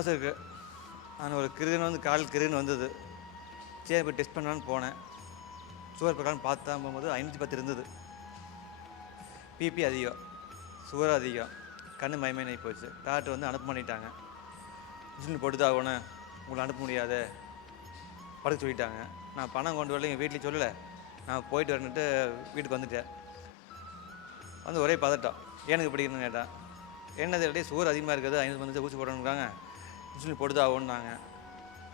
மாதம் இருக்குது நான் ஒரு கிருன்னு வந்து கால் கிருன்னு வந்தது. சரி போய் டெஸ்ட் பண்ணலான்னு போனேன். சுகர் பிரகாரம் பார்த்தா போகும்போது ஐநூற்றி பத்து இருந்தது. பிபி அதிகம். சுகர் அதிகம். கண் மயமயனாகி போச்சு. டாக்டர் வந்து அனுப்ப பண்ணிட்டாங்க இன்சுலின் போட்டு தான் ஆகணும் உங்களை அனுப்ப முடியாது. படுக்க சொல்லிட்டாங்க. நான் பணம் கொண்டு வரல எங்கள் வீட்டில் சொல்லலை. நான் போயிட்டு வரணுன்ட்டு வீட்டுக்கு வந்துட்டேன். வந்து ஒரே பதட்டம். எனக்கு பிடிக்கணும்னு கேட்டேன் என்னது இல்லாட்டி சுகர் அதிகமாக இருக்குது ஐநூறு வந்து ஊசி போடணுங்கிறாங்க இன்சுலின் போட்டு தான்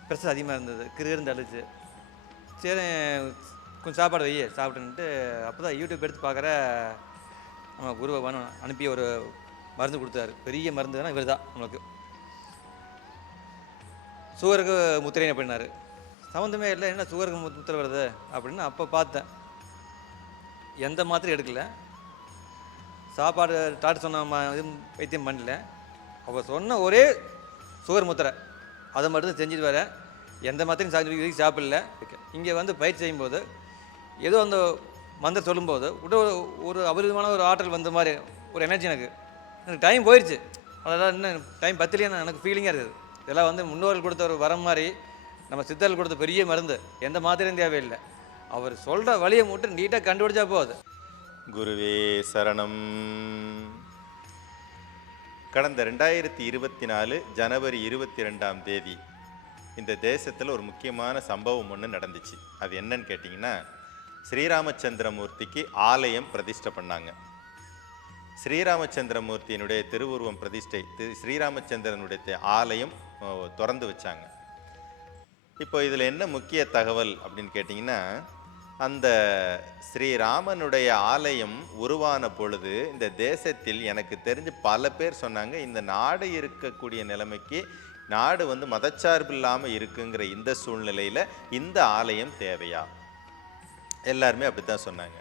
ப்ரெஷர் அதிகமாக இருந்தது. கிருகிருந்து அழிச்சு சரி கொஞ்சம் சாப்பாடு வை சாப்பிட்டுன்ட்டு அப்போ தான் யூடியூப் எடுத்து பார்க்குற நம்ம குருவை வேணும் அனுப்பி ஒரு மருந்து கொடுத்தாரு. பெரிய மருந்துனா இவர் தான் நம்மளுக்கு. சுகருக்கு முத்திரை பண்ணார் சம்மந்தமே இல்லை என்ன சுகருக்கு முத்- முத்திரை வருது அப்படின்னு அப்போ பார்த்தேன். எந்த மாத்திரை எடுக்கல. சாப்பாடு டாக்டர் சொன்ன இது வைத்தியம் பண்ணல. அவர் சொன்ன ஒரே சுகர் முத்திரை. அதை மட்டும் தான் செஞ்சுட்டு வரேன் எந்த மாத்திரையும் சாப்பிட்டு சாப்பிடல. இங்கே வந்து பயிற்சி செய்யும்போது ஏதோ அந்த மந்திர சொல்லும்போது உடல் ஒரு ஒரு அபரிதமான ஒரு ஆற்றல் வந்த மாதிரி ஒரு எனர்ஜி எனக்கு. எனக்கு டைம் போயிடுச்சு அதெல்லாம் இன்னும் டைம் பத்திலேயே எனக்கு ஃபீலிங்காக இருக்குது. இதெல்லாம் வந்து முன்னோர்கள் கொடுத்த ஒரு வரம் மாதிரி நம்ம சித்தர்கள் கொடுத்த பெரிய மருந்து. எந்த மாத்திரையும் தேவையில்லை. அவர் சொல்கிற வழியை மட்டும் நீட்டாக கண்டுபிடிச்சா போகுது குருவே சரணம். கடந்த ரெண்டாயிரத்தி இருபத்தி நாலு ஜனவரி இருபத்தி ரெண்டாம் தேதி இந்த தேசத்தில் ஒரு முக்கியமான சம்பவம் ஒன்று நடந்துச்சு. அது என்னன்னு கேட்டிங்கன்னா ஸ்ரீராமச்சந்திரமூர்த்திக்கு ஆலயம் பிரதிஷ்டை பண்ணாங்க. ஸ்ரீராமச்சந்திரமூர்த்தியினுடைய திருவுருவம் பிரதிஷ்டை திரு ஸ்ரீராமச்சந்திரனுடைய தே- ஆலயம் திறந்து வச்சாங்க. இப்போ இதில் என்ன முக்கிய தகவல் அப்படின்னு கேட்டிங்கன்னா அந்த ஸ்ரீராமனுடைய ஆலயம் உருவான பொழுது இந்த தேசத்தில் எனக்கு தெரிஞ்சு பல பேர் சொன்னாங்க இந்த நாடு இருக்கக்கூடிய நிலைமைக்கு நாடு வந்து மதச்சார்பு இல்லாமல் இருக்குங்கிற இந்த சூழ்நிலையில் இந்த ஆலயம் தேவையா? எல்லாருமே அப்படித்தான் சொன்னாங்க.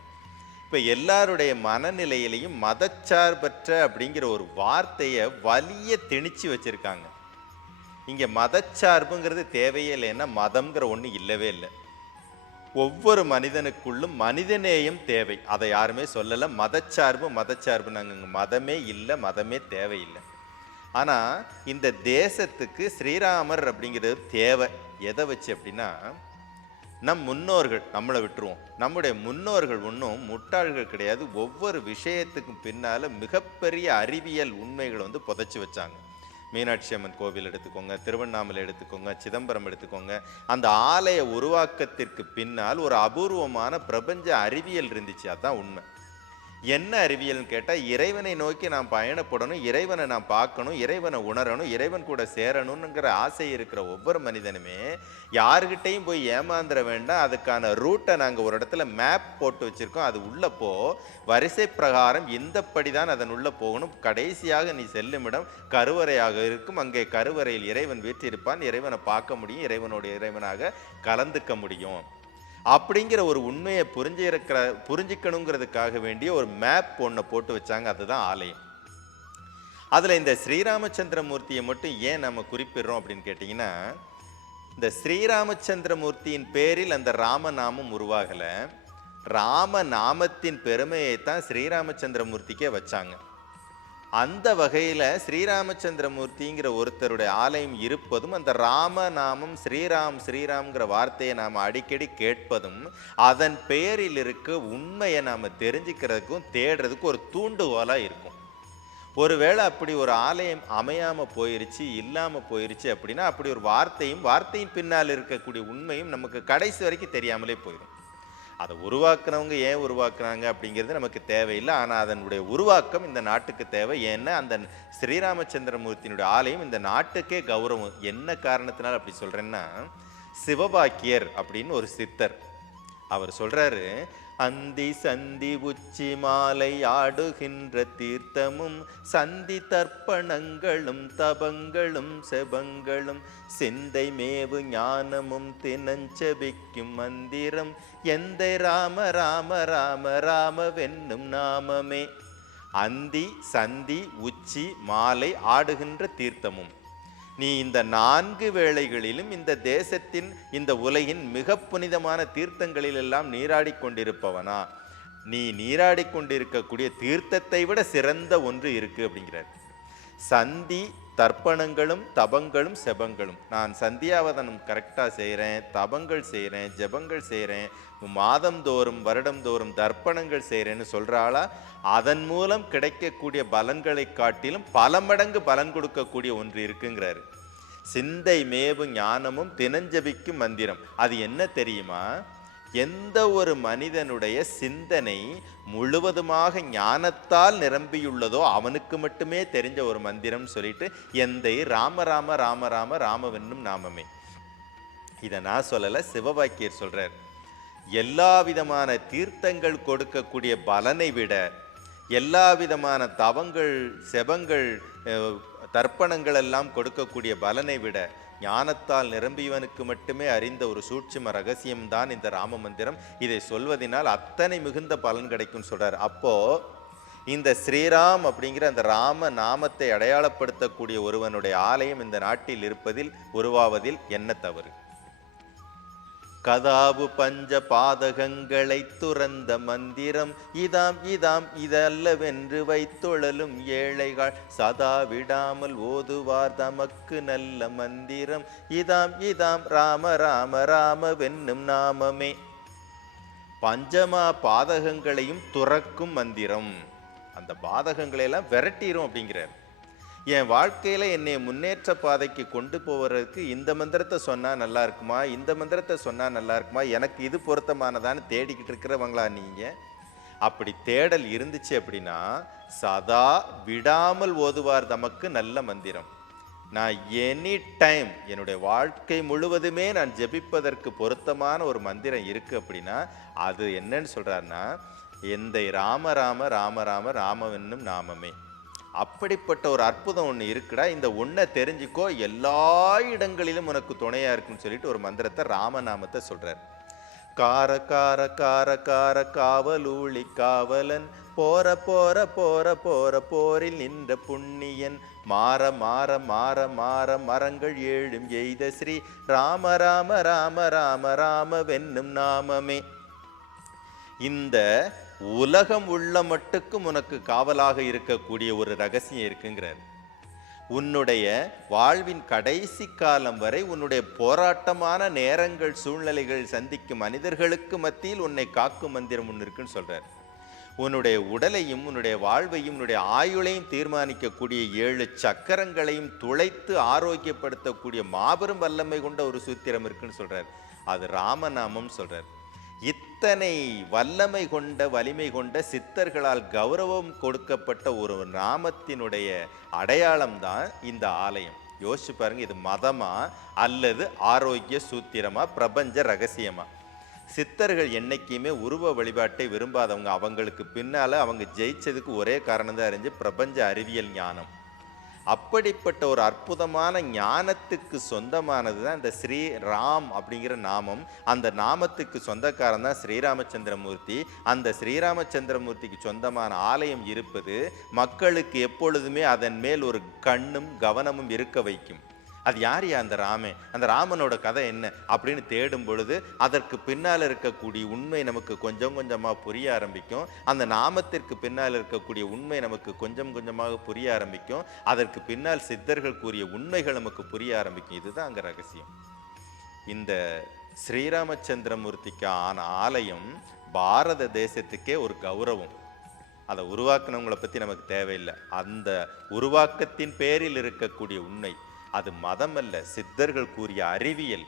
இப்போ எல்லாருடைய மனநிலையிலையும் மதச்சார்பற்ற அப்படிங்கிற ஒரு வார்த்தையை வலிய திணிச்சு வச்சுருக்காங்க. இங்கே மதச்சார்புங்கிறது தேவையே இல்லைன்னா மதம்ங்கிற ஒன்று இல்லவே இல்லை. ஒவ்வொரு மனிதனுக்குள்ளும் மனிதநேயம் தேவை. அதை யாருமே சொல்லலை. மதச்சார்பு மதச்சார்பு நாங்கள் மதமே இல்லை மதமே தேவையில்லை. ஆனால் இந்த தேசத்துக்கு ஸ்ரீராமர் அப்படிங்கிறது தேவை. எதை வச்சு அப்படின்னா நம் முன்னோர்கள் நம்மளை விட்டுருவோம். நம்முடைய முன்னோர்கள் ஒன்றும் முட்டாள்கள் கிடையாது. ஒவ்வொரு விஷயத்துக்கும் பின்னால் மிகப்பெரிய அறிவியல் உண்மைகளை வந்து புதைச்சி வச்சாங்க. மீனாட்சி அம்மன் கோவில் எடுத்துக்கோங்க திருவண்ணாமலை எடுத்துக்கோங்க சிதம்பரம் எடுத்துக்கோங்க. அந்த ஆலய உருவாக்கத்திற்கு பின்னால் ஒரு அபூர்வமான பிரபஞ்ச அறிவியல் இருந்துச்சு. அதான் உண்மை. என்ன அறிவியல்னு கேட்டால் இறைவனை நோக்கி நாம் பயணப்படணும் இறைவனை நாம் பார்க்கணும் இறைவனை உணரணும் இறைவன் கூட சேரணுங்கிற ஆசை இருக்கிற ஒவ்வொரு மனிதனுமே யாருக்கிட்டையும் போய் ஏமாந்துட வேண்டாம். அதுக்கான ரூட்டை நாங்கள் ஒரு இடத்துல மேப் போட்டு வச்சுருக்கோம். அது உள்ளே போ. வரிசை பிரகாரம் இந்த படிதான் அதன் உள்ளே போகணும். கடைசியாக நீ செல்லும் இடம் கருவறையாக இருக்கும். அங்கே கருவறையில் இறைவன் வீற்றிருப்பான். இறைவனை பார்க்க முடியும். இறைவனுடைய இறைவனாக கலந்துக்க முடியும். அப்படிங்கிற ஒரு உண்மையை புரிஞ்சிருக்கிற புரிஞ்சுக்கணுங்கிறதுக்காக வேண்டிய ஒரு மேப் ஒன்றை போட்டு வச்சாங்க. அதுதான் ஆலயம். அதில் இந்த ஸ்ரீராமச்சந்திரமூர்த்தியை மட்டும் ஏன் நம்ம குறிப்பிடுறோம் அப்படின்னு கேட்டிங்கன்னா இந்த ஸ்ரீராமச்சந்திரமூர்த்தியின் பேரில் அந்த ராமநாமம் உருவாகலை. ராமநாமத்தின் பெருமையை தான் ஸ்ரீராமச்சந்திரமூர்த்திக்கே வச்சாங்க. அந்த வகையில் ஸ்ரீராமச்சந்திரமூர்த்திங்கிற ஒருத்தருடைய ஆலயம் இருப்பதும் அந்த ராம நாமம் ஸ்ரீராம் ஸ்ரீராம்ங்கிற வார்த்தையை நாம் அடிக்கடி கேட்பதும் அதன் பெயரில் இருக்க உண்மையை நாம் தெரிஞ்சுக்கிறதுக்கும் தேடுறதுக்கும் ஒரு தூண்டுகோலாக இருக்கும். ஒருவேளை அப்படி ஒரு ஆலயம் அமையாமல் போயிருச்சு இல்லாமல் போயிருச்சு அப்படின்னா அப்படி ஒரு வார்த்தையும் வார்த்தையின் பின்னால் இருக்கக்கூடிய உண்மையும் நமக்கு கடைசி வரைக்கும் தெரியாமலே போயிடும் அதை உருவாக்குனவங்க ஏன் உருவாக்குனாங்க அப்படிங்கிறது நமக்கு தேவையில்லை. ஆனால் அதனுடைய உருவாக்கம் இந்த நாட்டுக்கு தேவை. ஏன்னா அந்த ஸ்ரீராமச்சந்திரமூர்த்தியினுடைய ஆலயம் இந்த நாட்டுக்கே கௌரவம். என்ன காரணத்தினால் அப்படி சொல்கிறேன்னா சிவபாக்கியர் அப்படின்னு ஒரு சித்தர். அவர் சொல்கிறாரு அந்தி சந்தி உச்சி மாலை ஆடுகின்ற தீர்த்தமும் சந்தி தர்ப்பணங்களும் தபங்களும் செபங்களும் சிந்தை மேவு ஞானமும் தினஞ்சபிக்கும் மந்திரம் எந்த ராம ராம ராம ராமவென்னும் நாமமே. அந்தி சந்தி உச்சி மாலை ஆடுகின்ற தீர்த்தமும். நீ இந்த நான்கு வேளைகளிலும் இந்த தேசத்தின் இந்த உலகின் மிக புனிதமான தீர்த்தங்களிலெல்லாம் நீராடி கொண்டிருப்பவனா? நீ நீராடி கொண்டிருக்கக்கூடிய தீர்த்தத்தை விட சிறந்த ஒன்று இருக்கு அப்படிங்கிறார். சந்தி தர்ப்பணங்களும் தபங்களும் செபங்களும். நான் சந்தியாவதனம் கரெக்டாக செய்கிறேன் தபங்கள் செய்கிறேன் ஜெபங்கள் செய்கிறேன் மாதந்தோறும் வருடந்தோறும் தர்ப்பணங்கள் செய்கிறேன்னு சொல்கிறாளா அதன் மூலம் கிடைக்கக்கூடிய பலன்களை காட்டிலும் பல மடங்கு பலன் கொடுக்கக்கூடிய ஒன்று இருக்குங்கிறாரு. சிந்தை மேவு ஞானமும் தினஞ்சபிக்கும் மந்திரம். அது என்ன தெரியுமா? எந்த ஒரு மனிதனுடைய சிந்தனை முழுவதுமாக ஞானத்தால் நிரம்பியுள்ளதோ அவனுக்கு மட்டுமே தெரிஞ்ச ஒரு மந்திரம் சொல்லிட்டு எந்தை ராம ராம ராம ராம ராமவென்னும் நாமமே. இதை நான் சொல்லலை சிவவாக்கியர் சொல்கிறார் எல்லா விதமான தீர்த்தங்கள் கொடுக்கக்கூடிய பலனை விட எல்லா விதமான தவங்கள் செபங்கள் தர்ப்பணங்கள் எல்லாம் கொடுக்கக்கூடிய பலனை விட ஞானத்தால் நிரம்பியவனுக்கு மட்டுமே அறிந்த ஒரு சூட்சும ரகசியம்தான் இந்த ராம மந்திரம். இதை சொல்வதனால் அத்தனை மிகுந்த பலன் கிடைக்கும் சொல்றார். அப்போ இந்த ஸ்ரீராம் அப்படிங்கிற அந்த ராம நாமத்தை அடையாளப்படுத்தக்கூடிய ஒருவனுடைய ஆலயம் இந்த நாட்டில் இருப்பதில் உருவாவதில் என்ன தவறு? கதாபு பஞ்ச பாதகங்களை துறந்த மந்திரம் இதாம் இதாம் இதல்லவென்று வைத்தொழலும் ஏழைகள். சதா விடாமல் ஓதுவார் தமக்கு நல்ல மந்திரம் இதாம் இதாம் ராம ராம ராம வென்னும் நாமமே. பஞ்சமா பாதகங்களையும் துறக்கும் மந்திரம். அந்த பாதகங்களையெல்லாம் விரட்டிடும் அப்படிங்கிறார். என் வாழ்க்கையில் என்னை முன்னேற்ற பாதைக்கு கொண்டு போவதற்கு இந்த மந்திரத்தை சொன்னால் நல்லா இருக்குமா? இந்த மந்திரத்தை சொன்னால் நல்லா இருக்குமா? எனக்கு இது பொருத்தமானதான்னு தேடிக்கிட்டு இருக்கிறவங்களா நீங்கள் அப்படி தேடல் இருந்துச்சு அப்படின்னா சதா விடாமல் ஓதுவார் தமக்கு நல்ல மந்திரம். நான் எனி டைம் என்னுடைய வாழ்க்கை முழுவதுமே நான் ஜெபிப்பதற்கு பொருத்தமான ஒரு மந்திரம் இருக்குது அப்படின்னா அது என்னன்னு சொல்கிறாருன்னா எந்தை ராம ராம ராம ராம ராமவென்னும் நாமமே. அப்படிப்பட்ட ஒரு அற்புதம் ஒன்று இருக்குடா. இந்த ஒன்றை தெரிஞ்சுக்கோ. எல்லா இடங்களிலும் உனக்கு துணையாக இருக்குன்னு சொல்லிட்டு ஒரு மந்திரத்தை ராமநாமத்தை சொல்கிறார் கார கார கார கார காவலூழி காவலன். போற போற போற போற போரில் நின்ற புண்ணியன். மாற மாற மாற மாற மரங்கள் ஏழும் எய்த ஸ்ரீ ராம ராம ராம ராம ராம வென்னும் நாமமே. இந்த உலகம் உள்ள மட்டுக்கும் உனக்கு காவலாக இருக்கக்கூடிய ஒரு ரகசியம் இருக்குங்கிறார். உன்னுடைய வாழ்வின் கடைசி காலம் வரை உன்னுடைய போராட்டமான நேரங்கள் சூழ்நிலைகள் சந்திக்கும் மனிதர்களுக்கு மத்தியில் உன்னை காக்கும் மந்திரம் ஒன்று இருக்குன்னு சொல்கிறார் உன்னுடைய உடலையும் உன்னுடைய வாழ்வையும் உன்னுடைய ஆயுளையும் தீர்மானிக்கக்கூடிய ஏழு சக்கரங்களையும் துளைத்து ஆரோக்கியப்படுத்தக்கூடிய மாபெரும் வல்லமை கொண்ட ஒரு சூத்திரம் இருக்குன்னு சொல்கிறார் அது ராமநாமம் சொல்கிறார் இத்தனை வல்லமை கொண்ட வலிமை கொண்ட சித்தர்களால் கௌரவம் கொடுக்கப்பட்ட ஒரு நாமத்தினுடைய அடையாளம் தான் இந்த ஆலயம். யோசிச்சு பாருங்க இது மதமா அல்லது ஆரோக்கிய சூத்திரமா பிரபஞ்ச ரகசியமா? சித்தர்கள் என்னைக்குமே உருவ வழிபாட்டை விரும்பாதவங்க. அவங்களுக்கு பின்னால் அவங்க ஜெயிச்சதுக்கு ஒரே காரணம் தான் அறிஞ்சு பிரபஞ்ச அறிவியல் ஞானம். அப்படிப்பட்ட ஒரு அற்புதமான ஞானத்துக்கு சொந்தமானது தான் இந்த ஸ்ரீ ராம் அப்படிங்கிற நாமம். அந்த நாமத்துக்கு சொந்தக்காரன் தான் ஸ்ரீராமச்சந்திரமூர்த்தி. அந்த ஸ்ரீராமச்சந்திரமூர்த்திக்கு சொந்தமான ஆலயம் இருப்பது மக்களுக்கு எப்பொழுதுமே அதன் மேல் ஒரு கண்ணும் கவனமும் இருக்க வைக்கும். அது யார் யா அந்த ராமன் அந்த ராமனோட கதை என்ன? அப்படின்னு தேடும் பொழுது அதற்கு பின்னால் இருக்கக்கூடிய உண்மை நமக்கு கொஞ்சம் கொஞ்சமாக புரிய ஆரம்பிக்கும். அந்த நாமத்திற்கு பின்னால் இருக்கக்கூடிய உண்மை நமக்கு கொஞ்சம் கொஞ்சமாக புரிய ஆரம்பிக்கும். அதற்கு பின்னால் சித்தர்கள் கூறிய உண்மைகள் நமக்கு புரிய ஆரம்பிக்கும். இதுதான் அங்கே ரகசியம். இந்த ஸ்ரீராமச்சந்திரமூர்த்திக்கு ஆன ஆலயம் பாரத தேசத்துக்கே ஒரு கௌரவம். அதை உருவாக்குனவங்களை பற்றி நமக்கு தேவையில்லை. அந்த உருவாக்கத்தின் பேரில் இருக்கக்கூடிய உண்மை. அது மதம் அல்ல சித்தர்கள் கூறிய அறிவியல்.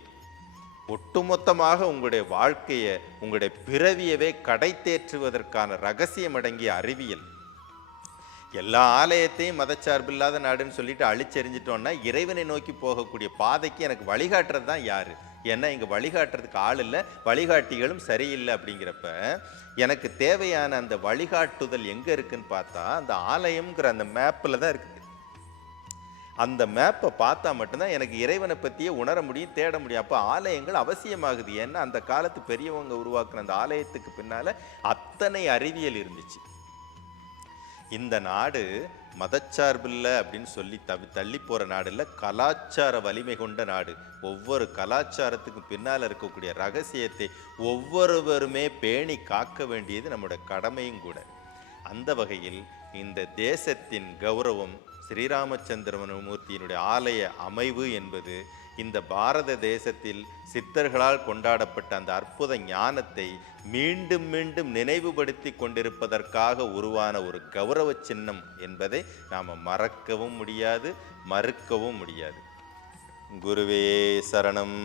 ஒட்டுமொத்தமாக உங்களுடைய வாழ்க்கையை உங்களுடைய பிறவியவே கடை தேற்றுவதற்கான ரகசியம் அடங்கிய அறிவியல். எல்லா ஆலயத்தையும் மதச்சார்பில்லாத நாடுன்னு சொல்லிட்டு அழிச்செறிஞ்சிட்டோம்னா இறைவனை நோக்கி போகக்கூடிய பாதைக்கு எனக்கு வழிகாட்டுறது தான் யார்? ஏன்னா இங்கே வழிகாட்டுறதுக்கு ஆள் இல்லை வழிகாட்டிகளும் சரியில்லை அப்படிங்கிறப்ப எனக்கு தேவையான அந்த வழிகாட்டுதல் எங்கே இருக்குன்னு பார்த்தா அந்த ஆலயம்ங்கிற அந்த மேப்பில் தான் இருக்குது அந்த மேப்பை பார்த்தா மட்டும்தான் எனக்கு இறைவனை பற்றியே உணர முடியும் தேட முடியும். அப்போ ஆலயங்கள் அவசியமாகுது. ஏன்னா அந்த காலத்து பெரியவங்க உருவாக்குன அந்த ஆலயத்துக்கு பின்னால் அத்தனை அறிவியல் இருந்துச்சு. இந்த நாடு மதச்சார்பில்லை அப்படின்னு சொல்லி தவி தள்ளி போகிற நாடு இல்லை கலாச்சார வலிமை கொண்ட நாடு. ஒவ்வொரு கலாச்சாரத்துக்கும் பின்னால் இருக்கக்கூடிய ரகசியத்தை ஒவ்வொருவருமே பேணி காக்க வேண்டியது நம்முடைய கடமையும் கூட. அந்த வகையில் இந்த தேசத்தின் கௌரவம் ஸ்ரீராமச்சந்திரமூர்த்தியினுடைய ஆலய அமைவு என்பது இந்த பாரத தேசத்தில் சித்தர்களால் கொண்டாடப்பட்ட அந்த அற்புத ஞானத்தை மீண்டும் மீண்டும் நினைவுபடுத்தி கொண்டிருப்பதற்காக உருவான ஒரு கௌரவ சின்னம் என்பதை நாம் மறக்கவும் முடியாது மறுக்கவும் முடியாது. குருவே சரணம்.